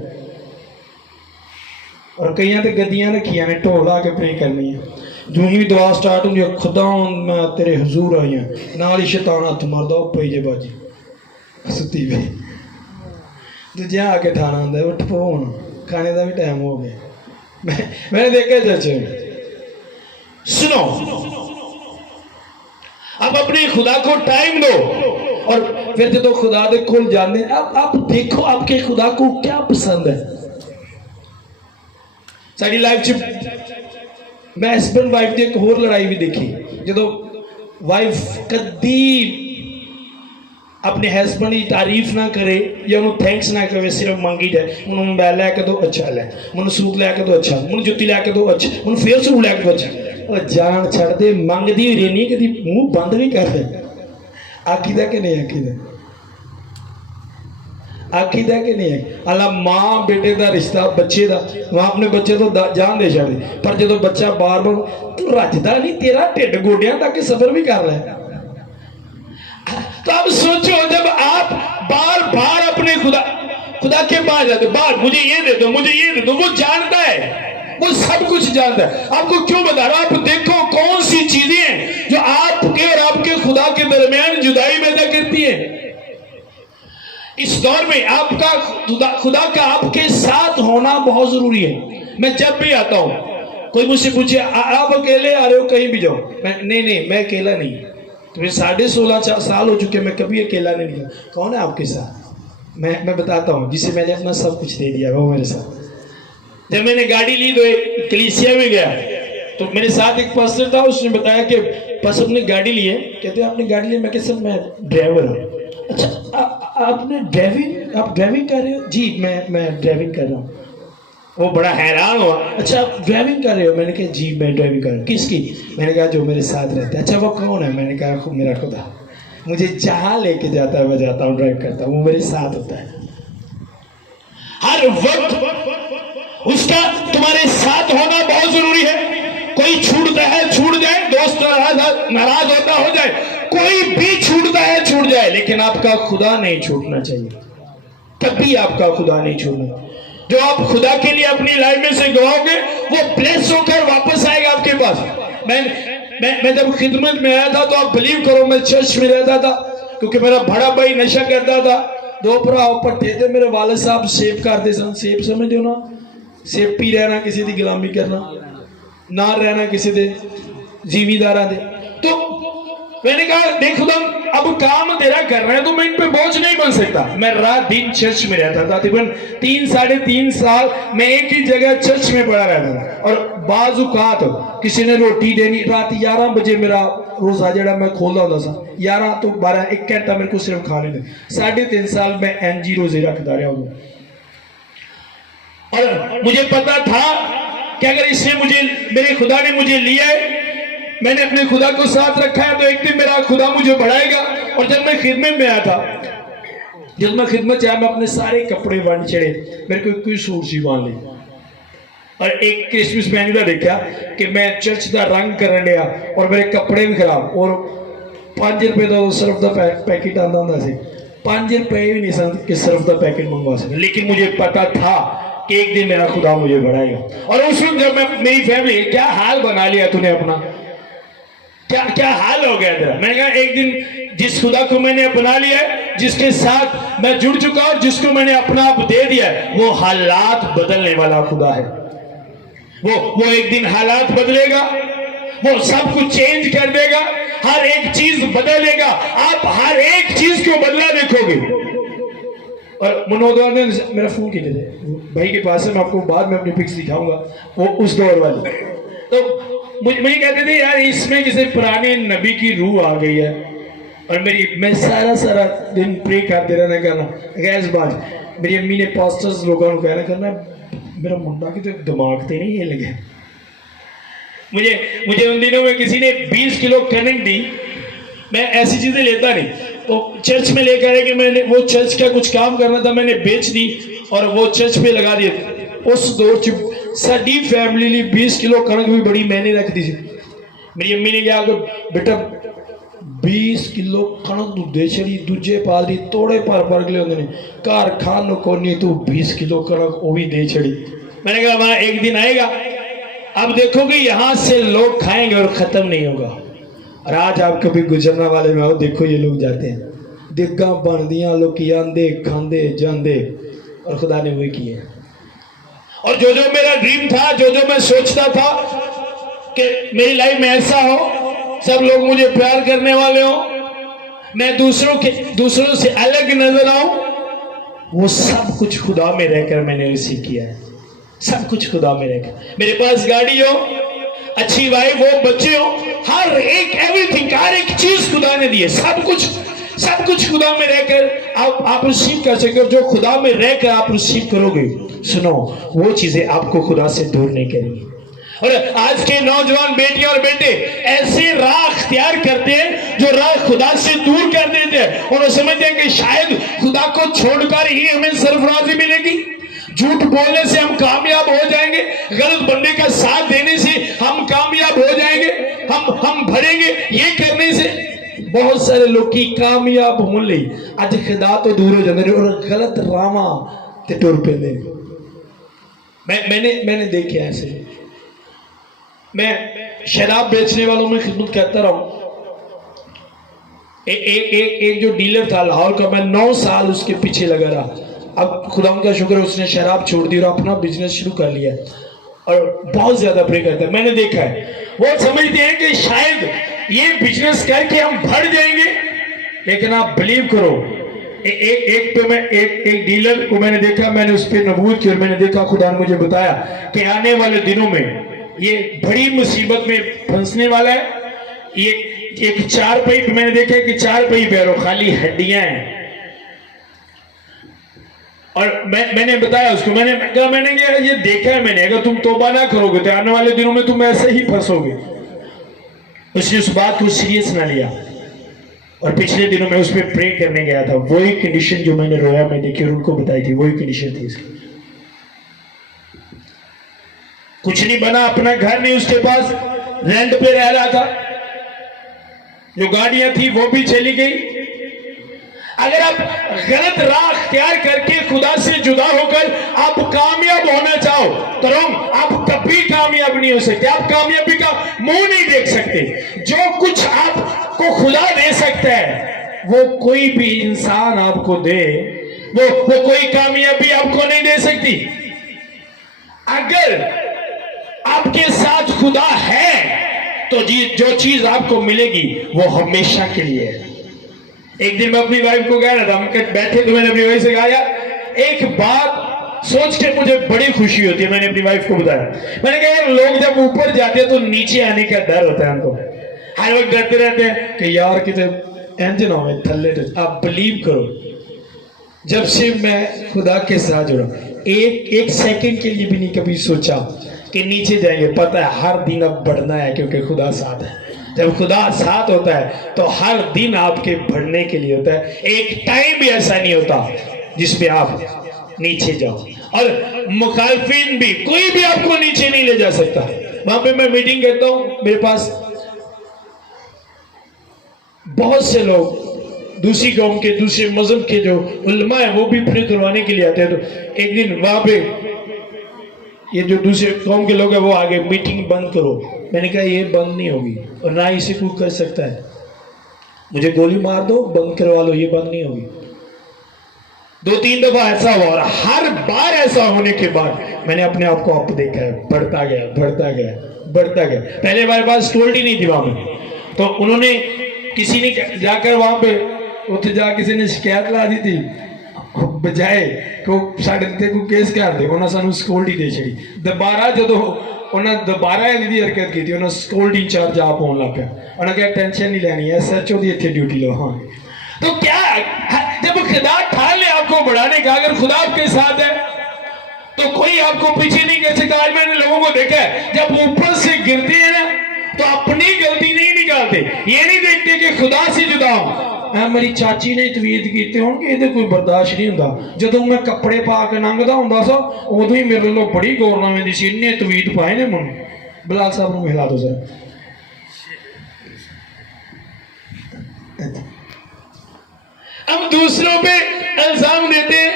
और कई तो गद्दियां रखियां ने ढोल ला के प्रे करनी है। जो ही दुआ स्टार्ट होंगी, खुदा मैं तेरे हजूर आई हाँ, नाल ही शैतान हथ मारदा पई जे बाजी सुती पे, दूजे आके ठाना होंगे उठ पो हुण खाने का भी टाइम हो गया। मैंने देखा चर्चे में। सुनो, आप अपने खुदा को टाइम दो, और फिर जो खुदा दे कोल जाने, आप देखो आपके खुदा को क्या पसंद है। साडी लाइफ च मैं हस्बैंड वाइफ की एक होर लड़ाई भी देखी, जो वाइफ कदी अपने हस्बैंड की तारीफ ना करे या उन्होंने थैंक्स ना करे, सिर्फ मंगी जाए, उन्होंने मोबाइल लैके दो अच्छा लै, मैंने सूट लैके दो अच्छा, मैंने जुत्ती लैके दो अच्छा, मैंने फिर सूट लैके दो अच्छा। और जान छड़ दे, मंगदी ही रहनी, कभी मुंह बंद भी कर दे। आखीदा कि नहीं आखीदा? आखीदा कि नहीं है? अल्लाह माँ बेटे का रिश्ता, बच्चे का, माँ अपने बच्चे तो जान दे छड़े, पर जो बच्चा बार बार तू रजदा नहीं, तेरा ढिड गोडियां तक सफर भी कर रहा है। तो अब सोचो, जब आप बार बार अपने खुदा के पास जाते, बार मुझे ये दे दो, मुझे ये दे दो, वो जानता है, वो सब कुछ जानता है। आपको क्यों बता रहा हूं? आप देखो कौन सी चीजें हैं जो आपके और आपके खुदा के दरमियान जुदाई पैदा करती है। इस दौर में आपका खुदा का आपके साथ होना बहुत जरूरी है। मैं जब भी आता हूं, कोई मुझसे पूछे आप अकेले आ रहे हो, कहीं भी जाओ, नहीं मैं अकेला नहीं। तो 16.5 साल हो चुके, मैं कभी अकेला नहीं निकला। कौन है आपके साथ? मैं बताता हूँ, जिसे मैंने अपना सब कुछ दे दिया वो मेरे साथ। जब मैंने गाड़ी ली तो एक कलीसिया में गया, तो मेरे साथ एक पास्टर था, उसने बताया कि पास्टर ने गाड़ी ली है। कहते आपने गाड़ी ली? मैं कहता मैं ड्राइवर हूँ। अच्छा आपने आप ड्राइविंग कर रहे हो? जी मैं ड्राइविंग कर रहा हूँ। वो बड़ा हैरान हुआ। अच्छा आप ड्राइविंग कर रहे हो? मैंने कहा जी मैं ड्राइविंग कर रहा हूँ। किसकी? मैंने कहा जो मेरे साथ रहता है। अच्छा वो कौन है? मैंने कहा मेरा खुदा, मुझे जहाँ लेके जाता है मैं जाता हूँ, ड्राइव करता हूँ, वो मेरे साथ होता है हर वक्त। उसका तुम्हारे साथ होना बहुत जरूरी है। कोई छूटता है छूट जाए, दोस्त नाराज होता हो जाए, कोई भी छूटता है छूट जाए, लेकिन आपका खुदा नहीं छूटना चाहिए, कभी आपका खुदा नहीं छूटना। जो आप खुदा के लिए अपनी लाइफ में से गवाओगे वो ब्लेस होकर वापस आएगा आपके पास। मैं जब खिदमत में आया था तो आप बिलीव करो, मैं चर्च में रहता था क्योंकि मेरा बड़ा भाई नशा करता था। 2 भरा भट्ठे थे, मेरे वालिद साहब सेब करते सन। सेब समझते हो ना? सेब पी रहना, किसी की गुलामी करना, ना रहना किसी दे जिमीदारा दे। तो मैंने कहा देख खुदा, अब काम तेरा कर रहा है तो मैं इन पे बोझ नहीं बन सकता। मैं रात दिन चर्च में रहता था, तकरीबन 3-3.5 साल मैं एक ही जगह चर्च में पड़ा रहता था। और बाजुकात किसी ने रोटी देनी, रात 11 बजे मेरा रोजा जड़ा मैं खोलता होता था, 11 तो 12 1 घंटा मेरे को सिर्फ खाने दे। 3.5 साल मैं एनजी रोजे रखता रहा हूँ। और मुझे पता था कि अगर इसने मुझे, मेरे खुदा ने मुझे लिया है, मैंने अपने खुदा को साथ रखा है, तो एक दिन मेरा खुदा मुझे बढ़ाएगा। और जब मैं खिदमत में आया था जब मैं खिदमत जाया मैं अपने सारे कपड़े बन चढ़े, मेरे को कोई सूट सी बांध ली और एक क्रिसमस मैंने का देखा कि मैं चर्च का रंग करन लिया और मेरे कपड़े भी खराब और 5 रुपए का सर्फ का पैकेट आता होंगे सी, 5 रुपए भी नहीं सन कि सर्फ का पैकेट मंगवा सके, लेकिन मुझे पता था कि एक दिन मेरा खुदा मुझे बढ़ाएगा। और उस वक्त जब मैं मेरी फैमिली, क्या हाल बना लिया तूने अपना, क्या क्या हाल हो गया तेरा। मैंने कहा एक दिन जिस खुदा को मैंने अपना लिया है, जिसके साथ मैं जुड़ चुका और जिसको मैंने अपना आप दे दिया है, वो हालात बदलने वाला खुदा है। वो एक दिन हालात बदलेगा, वो सब कुछ चेंज कर देगा, हर एक चीज बदलेगा, आप हर एक चीज को बदला देखोगे। और मनोदर ने मेरा फोन किए थे भाई के पास है, मैं आपको बाद में अपनी पिक्स दिखाऊंगा, वो उस दौर वाली। तो मुझे कहते थे यार इसमें किसी पुराने नबी की रूह आ गई है। और मैं सारा दिन प्रे करते रहना करना गैस बाज, मेरी अम्मी ने पास्टर्स लोगों को कहना करना मेरा मुंडा की तो दिमाग से नहीं हिल गया। मुझे उन दिनों में किसी ने 20 किलो कनक दी, मैं ऐसी चीजें लेता नहीं, तो चर्च में लेकर आए कि मैंने वो चर्च का कुछ काम करना था, मैंने बेच दी और वो चर्च पे लगा दिया। उस दौर च साड़ी फैमिली लिए 20 किलो कनक भी बड़ी मैंने रख दी। मेरी अम्मी ने कहा बेटा 20 किलो कणक तू दे छड़ी, दूजे पाल दी तोड़े पर गले होंगे घर खान को नहीं, तू 20 किलो कणक वो भी दे छड़ी। मैंने कहा वहां एक दिन आएगा, अब देखोगे यहां से लोग खाएंगे और खत्म नहीं होगा। और आज आप कभी गुजरने वाले में आओ, देखो ये लोग जाते हैं, दिग्गा बन दिया, लोग आंदे खांदे जांदे, और खुदा ने वही किए। और जो मेरा ड्रीम था, जो मैं सोचता था कि मेरी लाइफ में ऐसा हो, सब लोग मुझे प्यार करने वाले हो, मैं दूसरों से अलग नजर आऊं, वो सब कुछ खुदा में रहकर मैंने रिसीव किया है। सब कुछ खुदा में रहकर, मेरे पास गाड़ी हो, अच्छी वाइफ हो, बच्चे हो, हर एक एवरीथिंग, हर एक चीज खुदा ने दी है। सब कुछ खुदा में रहकर आप रिसीव कर सकते हो। जो खुदा में रहकर आप रिसीव करोगे, सुनो, वो चीजें आपको खुदा से दूर नहीं करेंगी। और आज के नौजवान बेटियां और बेटे ऐसे राह अख्तियार करते हैं जो राह खुदा से दूर कर देते हैं, और वो समझते हैं कि शायद खुदा को छोड़कर ही हमें सरफराजी मिलेगी, झूठ बोलने से हम कामयाब हो जाएंगे, गलत बंदे का साथ देने से हम कामयाब हो जाएंगे, हम भरेंगे, ये करने से बहुत सारे लोग की कामयाब होने अज खुदा तो दूर हो जाते और गलत रावा ते टुर पेंदे। मैंने देखे ऐसे। मैं शराब बेचने वालों में खिदमत करता रहा हूं। एक जो डीलर था लाहौर का, मैं 9 साल उसके पीछे लगा रहा। अब खुदा का शुक्र है उसने शराब छोड़ दी और अपना बिजनेस शुरू कर लिया और बहुत ज्यादा प्रे करता है। मैंने देखा है वो समझते हैं कि शायद ये बिजनेस करके हम बढ़ जाएंगे, लेकिन आप बिलीव करो, एक डीलर को मैंने देखा, मैंने उस पर नबूवत की और मैंने देखा खुदा ने मुझे बताया कि आने वाले दिनों में ये बड़ी मुसीबत में फंसने वाला है। ये एक 4 पहिए, मैंने देखा कि 4 पहिए पैरों खाली हड्डियां हैं। और मैंने बताया उसको, मैंने कहा ये देखा है मैंने, अगर तुम तौबा ना करोगे तो आने वाले दिनों में तुम ऐसे ही फंसोगे। उसने उस बात को सीरियस ना लिया और पिछले दिनों में उस पर प्रे करने गया था। वही कंडीशन जो मैंने रोया में देखी और उनको बताई थी, वही कंडीशन थी इसकी। कुछ नहीं बना, अपना घर नहीं उसके पास, रेंट पे रह रहा था, जो गाड़ियां थी वो भी चली गई। अगर आप गलत राह अख्तियार करके खुदा से जुदा होकर आप कामयाब होना चाहो तो आप कभी कामयाब नहीं हो सकते, आप कामयाबी का मुंह नहीं देख सकते। जो कुछ आपको खुदा दे सकता है वो कोई भी इंसान आपको दे, वो कोई कामयाबी आपको नहीं दे सकती। अगर आपके साथ खुदा है तो जो चीज आपको मिलेगी वो हमेशा के लिए है। एक दिन मैं अपनी वाइफ को कह रहा था, हम बैठे तो मैंने अपनी वाइफ से कहा यार एक बात सोच के मुझे बड़ी खुशी होती है। मैंने अपनी वाइफ को बताया, मैंने कहा यार लोग जब ऊपर जाते हैं तो नीचे आने का डर होता है उनको, हर वक्त डरते रहते हैं कि यार कितने इंजन हो थल्ले। आप बिलीव करो, जब से मैं खुदा के साथ जुड़ा, एक सेकंड के लिए भी नहीं कभी सोचा कि नीचे जाएंगे। पता है हर दिन अब बढ़ना है क्योंकि खुदा साथ है। जब खुदा साथ होता है तो हर दिन आपके बढ़ने के लिए होता है। एक टाइम भी ऐसा नहीं होता जिसमें आप नीचे जाओ, और मुखालफिन भी, कोई भी आपको नीचे नहीं ले जा सकता। वहां पे मैं मीटिंग करता हूं, मेरे पास बहुत से लोग दूसरी कौम के, दूसरे मजहब के जो उलमा है वो भी प्रे करवाने के लिए आते हैं। तो एक दिन वहां पे ये जो दूसरे कौम के लोग हैं वो आगे, मीटिंग बंद करो। मैंने कहा ये बंद नहीं होगी और ना इसे कोई कर सकता है, मुझे गोली मार दो, बंद करवा लो, ये बंद नहीं होगी। 2-3 दफा ऐसा हुआ, और हर बार ऐसा होने के बाद मैंने अपने आप को अप देखा है, बढ़ता गया बढ़ता गया बढ़ता गया। पहले हमारे पास सिक्योरिटी नहीं थी वहां में, तो उन्होंने, किसी ने जाकर वहां पे उत्थे जा किसी ने शिकायत ला दी थी, बजाय को साढ़े ते को केस कर दे, उन्होंने सानू सिक्योरिटी दे छड़ी। दोबारा जो उन्होंने दोबारा इहदी हरकत की, उन्होंने सिक्योरिटी इंचार्ज आप होने लग पिया। उन्होंने कहा टेंशन नहीं लेनी है, SHO दी इत्थे ड्यूटी लो। हाँ, तो क्या जब खुदा ठान ले आपको बढ़ाने का, अगर खुदा आपके साथ है तो कोई आपको पीछे नहीं कर सकता। आज मैंने लोगों को देखा है, जब ऊपर से गिरते हैं ना तो अपनी गलती नहीं निकालते, ये नहीं देखते कि खुदा से जुदा हूं। मेरी चाची ने तवीत कीते होणगे, इहदे कोई बर्दाश्त नहीं हुंदा। जदों मैं कपड़े पा के लंघदा हुंदा सा, उदों ही मेरे लोग बड़ी गौर नाल वेंदी सी, इन्ने तवीत पाए ने मुंडे। बिलाल साहब नूं हिला दो जरा। अब दूसरों पे इल्जाम देते हैं,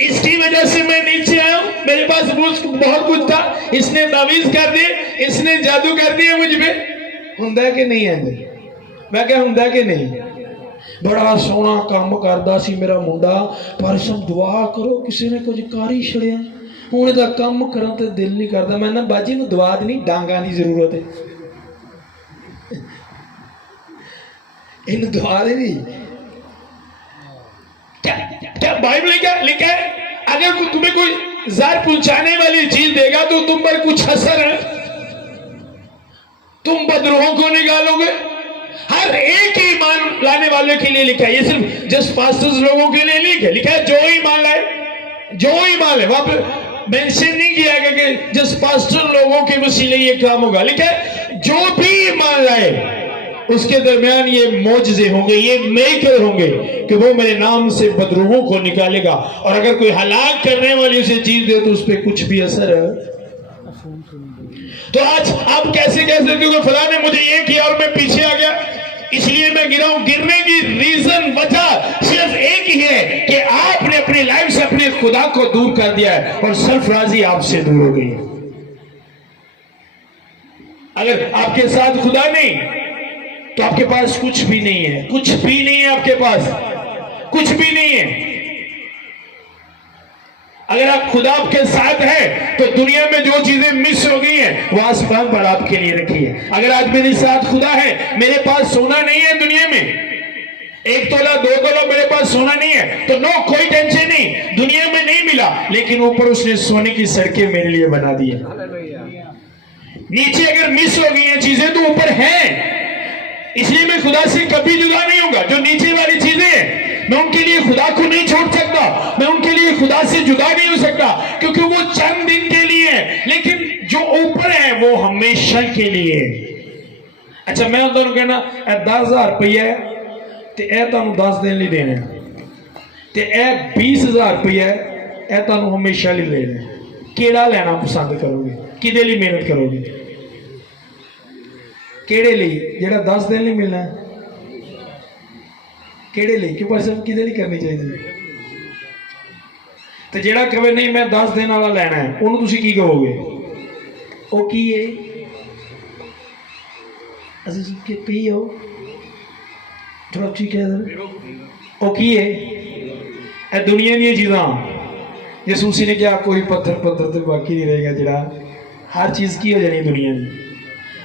इसकी वजह से मैं नीचे आया हूं, मेरे पास बहुत कुछ था, इसने तावीज कर दिए, इसने जादू कर दिया मुझ पे। हुंदा कि नहीं है? मैं क्या हुंदा कि नहीं? बड़ा सोहना काम करदा सी मेरा मुंडा, पर सम दुआ करो किसी ने कुछ कर ही छड़िया, हुण इहदा काम करन ते दिल नहीं करदा। मैं ना बाजी नूं दुआ दी नहीं, डांगा दी जरूरत है, इन्हूं दुआ दी नहीं। क्या बाइबल लिखा है, अगर तुम्हें कोई ज़हर पहुंचाने वाली चीज देगा तो तुम पर कुछ असर है, तुम बदरूहों को निकालोगे। हर एक ईमान लाने वाले के लिए लिखा है, ये सिर्फ जस्ट पास्टर्स लोगों के लिए नहीं लिखा है। जो ईमान लाए, जो ईमान है, वहां पर मेंशन नहीं किया गया कि जस्ट पास्टर लोगों के वसीले ये काम होगा। लिखा है जो भी ईमान लाए उसके दरमियान ये मौजज़े होंगे, ये मेकर होंगे कि वो मेरे नाम से बदरूहों को निकालेगा। और अगर कोई हलाक करने वाली उसे चीज दे तो उस पर कुछ भी असर है। तो आज आप कैसे कह सकते हो कि फलां ने मुझे ये किया और मैं पीछे आ गया, इसलिए मैं गिरा हूं? गिरने की रीजन, वजह सिर्फ एक ही है कि आपने अपनी लाइफ से अपने खुदा को दूर कर दिया है और सरफराजी आपसे दूर हो गई है। अगर आपके साथ खुदा नहीं तो आपके पास कुछ भी नहीं है, कुछ भी नहीं है आपके पास, कुछ भी नहीं है। अगर आप खुदा आपके साथ है तो दुनिया में जो चीजें मिस हो गई हैं वो आसमान पर आपके लिए रखी है। अगर आज मेरे साथ खुदा है, मेरे पास सोना नहीं है दुनिया में, 1 तोला 2 तोला मेरे पास सोना नहीं है तो नो, कोई टेंशन नहीं, दुनिया में नहीं मिला, लेकिन ऊपर उसने सोने की सड़कें मेरे लिए बना दी है। नीचे अगर मिस हो गई हैं चीजें तो ऊपर है, इसलिए मैं खुदा से कभी जुदा नहीं होगा। जो नीचे वाली चीजें हैं मैं उनके लिए खुदा को नहीं छोड़ सकता, मैं उनके लिए खुदा से जुदा नहीं हो सकता, क्योंकि वो चंद दिन के लिए है, लेकिन जो ऊपर है वो हमेशा के लिए। अच्छा, मैं उन्होंने कहना 10,000 रुपया है तो यह तुहानू 10 दिन लिए देना, तो यह 20,000 रुपया है, यह तुहानू हमेशा लिए देना। केड़ा लेना पसंद करोगे? किदे लिए मेहनत करोगे? केड़े लिए? जेड़ा 10 दिन नहीं मिलना, केड़े लिए? क्यों परिश्रम किदे लिए करनी चाहिए? तो जेड़ा कहे नहीं मैं 10 दिन वाला लेना है, उन्होंने तुसी की कहोगे? ओ की है? असि की हो? थोड़ा ठीक है सर। ओ की है? ए दुनिया दी चीज़ां, यसूसी ने क्या कोई पत्थर पत्थर तो बाकी नहीं रहेगा, जेड़ा हर चीज़ की हो जानी दुनिया की।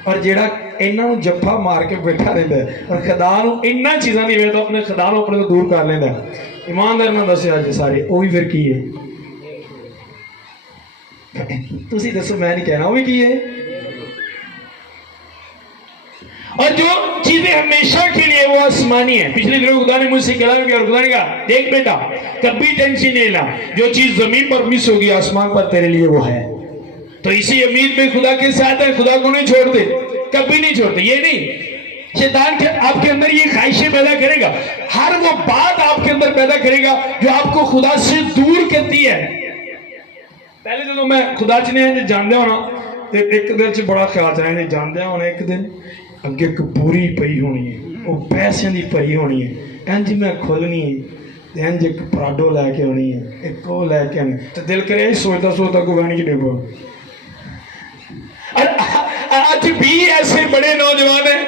और जेड़ा इन्हों जफ्फा मार के बैठा रहता है और खुदा नूं इन्हां चीज़ां दी वेल अपने खुदा नूं अपने तो दूर कर लेंदा, ईमानदार नाल दस्सो अज सारे, वो भी फिर की है? तुसीं दस्सो, मैं नहीं कहना, वो भी की है। और जो चीजें हमेशा के लिए वो आसमानी है। पिछले दिनों खुदा ने मुझसे कलाम किया और खुदा ने कहा देख बेटा कभी टेंशन नहीं लेना, जो चीज जमीन पर मिस होगी आसमान पर तेरे लिए वो है। तो इसी उम्मीद में खुदा के साथ है, खुदा को नहीं छोड़ते। कभी नहीं छोड़ते। ये नहीं, शैतान के आपके अंदर ये ख्वाहिशें पैदा करेगा, हर वो बात आपके अंदर पैदा करेगा जो आपको खुदा से दूर करती है। पहले जो मैं खुदा च नहीं जानते होना तो एक दिन च बड़ा ख्याल चाहे जानते होना, एक दिन अगे एक पूरी पई होनी है, वो पैसों की पई होनी है, इंज मैं खोलनी है, इंज एक पराडो लैके आनी है, एक वो लैके आनी, तो दिल करे सोचता सोचता गुगानी च डिबो। आज भी ऐसे बड़े नौजवान हैं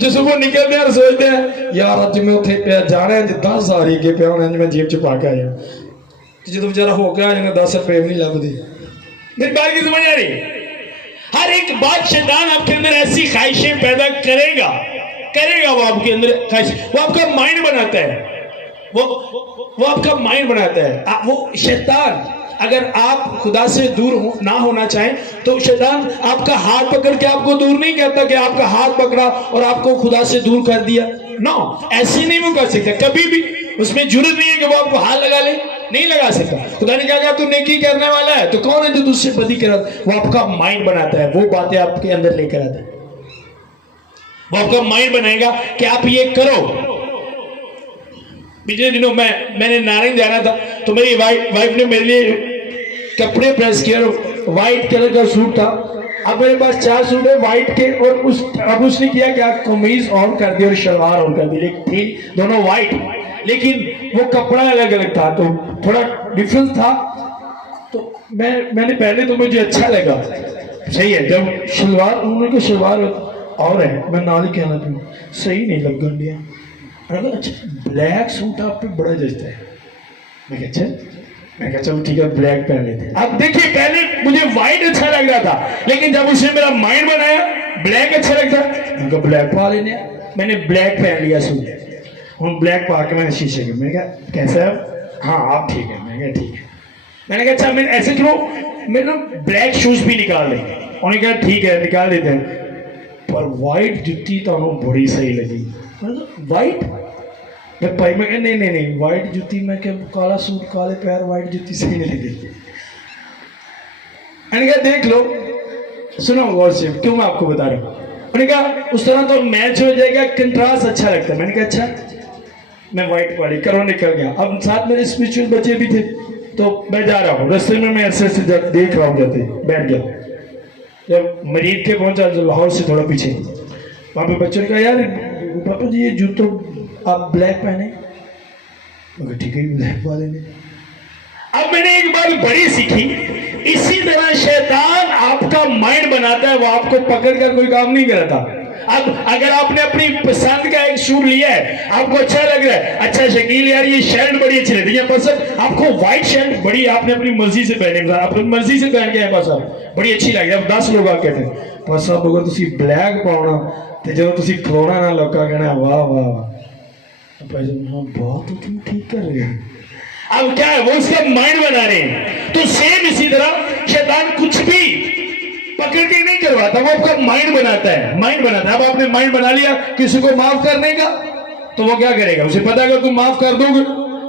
जो सुबह निकलते हैं और सोचते हैं यार अज मैं उत्थे पे जाना है, 10,000 अगे पे होना, मैं जेब च पा के आया, जो बेचारा होकर आ जाएगा 10 रुपये भी नहीं लभदी। मेरी बात की समझ आ रही? हर एक बात शैतान आपके अंदर ऐसी ख्वाहिशें पैदा करेगा, वो आपके अंदर ख्वाहिश, वो आपका माइंड बनाता है, वो आपका माइंड बनाता है। वो शैतान, अगर आप खुदा से दूर ना होना चाहें तो शैतान आपका हाथ पकड़ के आपको दूर नहीं करता कि आपका हाथ पकड़ा और आपको खुदा से दूर कर दिया। नो, ऐसे नहीं वो कर सकता, कभी भी उसमें जरूरत नहीं है कि वो आपको हाथ लगा ले, नहीं लगा सकता। खुदा ने कहा तू नेकी करने वाला है, तो कौन है जो तुझसे बदी कर? वो आपका माइंड बनाता है, वो बातें आपके अंदर लेकर आता है, वो आपका माइंड बनाएगा कि आप ये करो। पिछले दिनों मैंने नारंग जाना था, तो मेरी वाइफ ने मेरे लिए कपड़े प्रेस किए, व्हाइट कलर का सूट था। अब मेरे पास 4 सूट है व्हाइट के, और अब उसने किया क्या, कमीज ऑन कर दी और शलवार ऑन कर दी, लेकिन थी दोनों व्हाइट, लेकिन वो कपड़ा अलग अलग था, तो थोड़ा डिफरेंस था। तो मैंने पहले तो मुझे अच्छा लगा, सही है, जब शलवार उन्होंने को शलवार और है, मैं नाल ही कहना था सही नहीं लगन दिया। अच्छा, ब्लैक सूट आप पे बड़ा जचता है। मैं कहा चलो ठीक है ब्लैक पहन लेते हैं। अब देखिए, पहले मुझे व्हाइट अच्छा लग रहा था, लेकिन जब उसने मेरा माइंड बनाया ब्लैक अच्छा लगता, मैं कहा ब्लैक पा लेने। मैंने ब्लैक पहन लिया सूट, हूँ ब्लैक पा के मैंने शीशे के, मैं कहा कैसा है? हाँ आप ठीक है। मैं कहा ठीक है। मैंने कहा अच्छा मैं ऐसे करो, मेरे ना ब्लैक शूज भी निकाल लें। उन्होंने कहा ठीक है निकाल देते हैं, पर व्हाइट जुत्ती तो बड़ी सही लगी। व्हाइट मैं भाई, मैं नहीं व्हाइट जूती, मैं क्या काला सूट काले पैर व्हाइट जूती सही नहीं लगी। मैंने कहा देख लो, सुनो गौर से, क्यों मैं आपको बता रहा हूँ। मैंने कहा उस तरह तो मैच हो जाएगा, कंट्रास्ट अच्छा लगता है। मैंने कहा अच्छा, मैं व्हाइट वाली करो, निकल गया। अब साथ मेरे स्पिरिचुअल बच्चे भी थे, तो मैं जा रहा हूँ, रास्ते में मैं ऐसे देख रहा हूँ, जाते बैठ गया। जब मरीज के पहुंचा जो लाहौर से थोड़ा पीछे, वहाँ पे बच्चों ने कहा यार पापा जी ये जूतो आप ब्लैक पहने। मगर ठीक है ब्लैक वाले ने। अब मैंने एक बात बड़ी सीखी, इसी तरह शैतान आपका माइंड बनाता है, वो आपको पकड़ कर कोई काम नहीं कराता। अब अगर आपने अपनी पसंद का एक सूट लिया है, आपको अच्छा लग रहा है, अच्छा शकील यार ये शर्ट बड़ी अच्छी लगती है, पसंद आपको व्हाइट शर्ट बड़ी आपने अपनी मर्जी से पहने, अपनी मर्जी से पहन के आए पास बड़ी अच्छी लग रही है। अब 10 लोग आके कहते हैं बस अब अगर तुम ब्लैक पाना तो जो तुम खलोना ना लोग कहना वाह वाह वाह, हाँ बहुत तुम ठीक कर रहे हो। अब क्या है, वो उसका माइंड बना रहे हैं। तो सेम इसी तरह शैतान कुछ भी पकड़ के नहीं करवाता, वो आपका माइंड बनाता है, माइंड बनाता है। अब आपने माइंड बना लिया किसी को माफ करने का, तो वो क्या करेगा, उसे पता अगर तुम माफ कर दोगे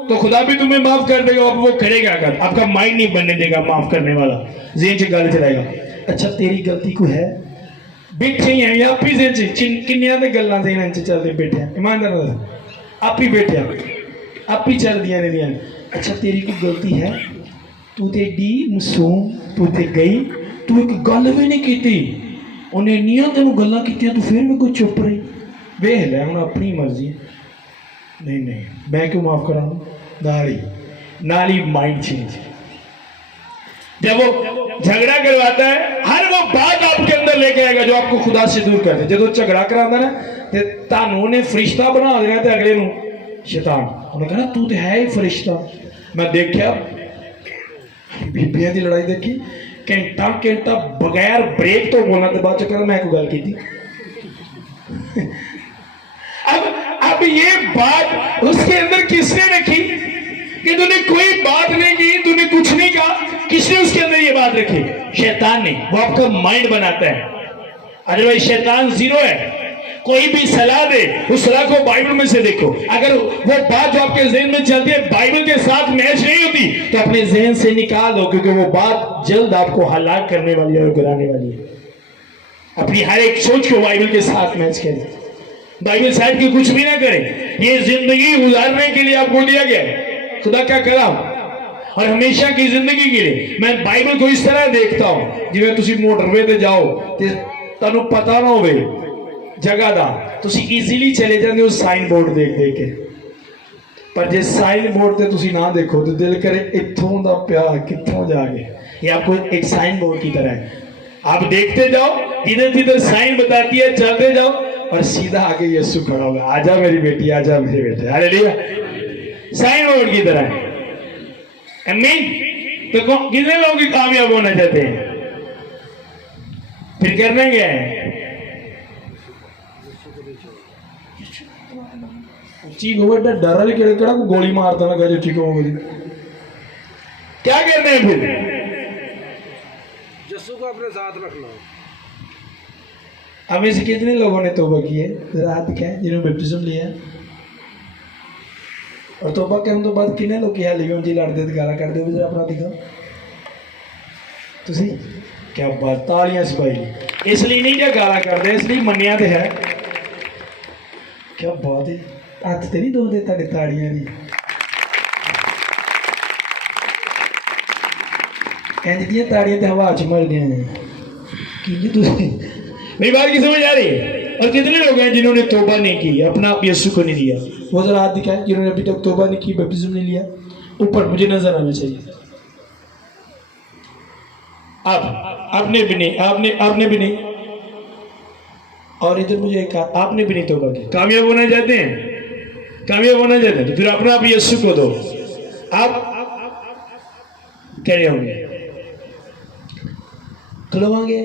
तो खुदा भी तुम्हें माफ कर देगा। अब वो करेगा कर, आपका माइंड नहीं बनने देगा माफ करने वाला, जेन से गाली चलाएगा। अच्छा तेरी गलती को है बैठे हैं या आप ही जेन किन्निया ने गल्लां से इन्हां चलते बैठे हैं, ईमानदार आप ही बैठे आप ही चल दिया ने दिया। अच्छा तेरी कोई गलती है, तू ते डी मासूम, तू ते गई, तू एक गल भी नहीं की, उन्हें इन्नियां तेन गल्लां कीतियां, तू फिर भी कोई चुप रही। वेख लै हुण अपनी मर्जी है, नहीं मैं क्यों माफ करा, नाली माइंड चेंज। जब वो झगड़ा करवाता है, हर वो बात आपके अंदर लेके आएगा जो आपको खुदा से दूर कर दे। जो झगड़ा कराता ना ते तानू ने फरिश्ता बना देना, ते अगले नू शैतान उन्हें कहना तू तो है ही फरिश्ता। मैं देखा बीबियां की लड़ाई देखी, घंटा बगैर ब्रेक तो बोलना, तो बाद कहना मैं कोई गल की। अब ये बात उसके अंदर किसने रखी कि तूने कोई बात नहीं की, तूने कुछ नहीं कहा, किसने उसके अंदर ये बात रखी? शैतान ने। वो आपका माइंड बनाता है, अदरवाइज शैतान जीरो है। कोई भी सलाह दे, उस सलाह को बाइबल में से देखो, अगर वो बात जो आपके जहन में चलती है बाइबल के साथ मैच नहीं होती तो अपने जहन से निकाल दो, क्योंकि वो बात जल्द आपको हलाक करने वाली है और गिराने वाली है। अपनी हर एक सोच को बाइबल के साथ मैच करें, बाइबल साइड की कुछ भी ना करें। ये जिंदगी गुजारने के लिए आपको दिया गया है, खुदा क्या करा, और हमेशा की जिंदगी के लिए। मैं बाइबल को इस तरह देखता हूं, जिवें तुसी मोटरवे ते जाओ ते तुहानू पता ना होवे जगह दा, तुसी इजीली चले जाते हो साइन बोर्ड देख देख के, पर जे साइन बोर्ड ते तुसी ना देखो तो दिल करे इत्थों दा प्या कित्थों जाके। ये आपको एक साइन बोर्ड की तरह है, आप देखते जाओ, इधर जिधर साइन बताती है चलते जाओ, और सीधा आगे यीशु खड़ा होगा, आजा मेरी बेटी, आजा मेरे बेटे, हालेलुया। साइन बोर्ड की तरह है। आमीन। तो कितने लोग कामयाब होना चाहते हैं, फिर करना क्या है? ठीक हो बेटा, डर केड़ा को गोली मारता लगा जो ठीक हो, क्या करना है फिर? यीशु को अपने साथ रखना। हमें से कितने लोगों ने तौबा की है, जरा हाथ दिखाएं जिन्होंने बैप्टिज्म लिया है। और तौबा करने तो बाद कितने लोग हाल ही जी लड़ते थे, गाला करते हुए, जरा अपना दिखाओ तुसी। क्या बात, तालियां सिपाही। इसलिए नहीं क्या गाला करते, इसलिए मनिया तो है। क्या बात है, हाथ तो नहीं धोते ताड़े ताड़ियां नहीं, इंज दियां ताड़ियां तो हवा च मरदियां हैं कि तुसी। मेरी बात की समझ आ रही है? और कितने लोग हैं जिन्होंने तौबा नहीं की, अपना आप यीशु को नहीं दिया? वो जरा हाथ दिखाएं जिन्होंने अभी तक तौबा नहीं की, बैप्टिज्म नहीं लिया। ऊपर मुझे नजर आना चाहिए। आपने भी नहीं, आपने भी नहीं, और इधर मुझे एक आपने भी नहीं तौबा की। कामयाब होना चाहते हैं, कामयाब होना चाहते हैं तो फिर अपना आप यीशु को दो। आप कह रहे होंगे खुलवाएंगे